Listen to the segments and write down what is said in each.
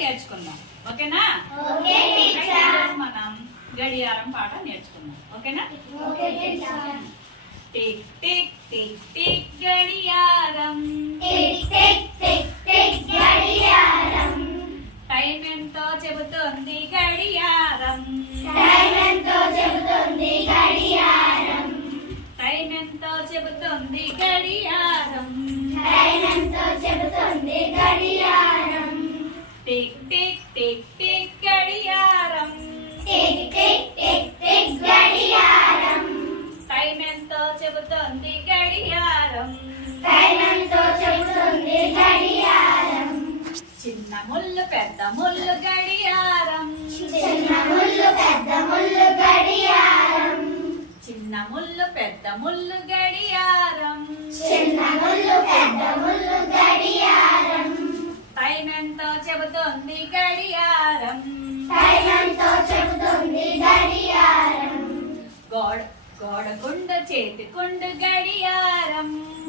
నేర్చుకుందాం. ఓకేనా? మనం గడియారం పాట నేర్చుకుందాం. ఓకేనా? టిక్ టిక్ టిక్ టిక్ గడియారం. టిక్ టిక్ టిక్ టిక్ గడియారం. టైం ఎంతో చెబుతోంది గడియారం. చెబుతోంది గడియారం. ఎంతో చెబుతుంది గడియారం. చిన్న ముళ్ళు పెద్ద ముళ్ళు గడియారం. చిన్న ముళ్ళు పెద్ద ముళ్ళు గడియారం. చిన్న ముళ్ళు పెద్ద ముళ్ళు గడియారం. చిన్న ముళ్ళు పెద్ద ముళ్ళు గడియారం. ఎంతో చెబుతోంది గడియారం. గోడకుండు చేతికుండు గడియారం.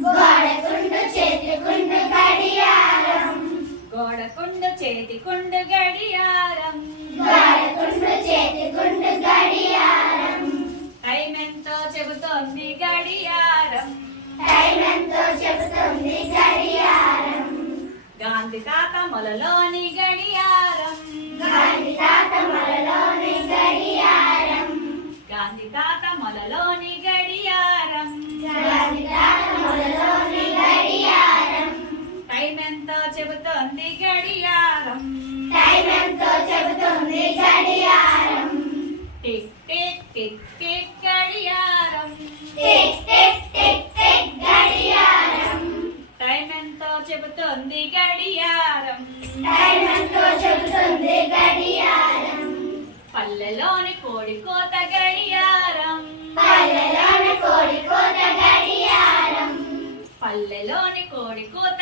గోడకుండు చేతికుండు గడియారం. గోడకుండు చేతికుండు గడియారం. గోడకుండు చేతికుండు గడియారం. టైం ఎంతో చెబుతోంది గడియారం. టైం ఎంతో చెబుతుంది గడియారం. గాంధీ తాత మొలలోని గడియారం. గాంధీ తాత మనలోని చెబుతోంది గడియారం. టైం ఎంతో చెబుతుంది గడియారం. టిక్ టిక్ టిక్ టిక్ గడియారం. టిక్ టిక్ టిక్ టిక్ గడియారం. టైం ఎంతో చెబుతోంది గడియారం. టైం ఎంతో చెబుతుంది గడియారం. పల్లెలోని కోడి కోత గడియారం. పల్లెలోని కోడి కోట గడియారం. పల్లెలోని కోడి కోత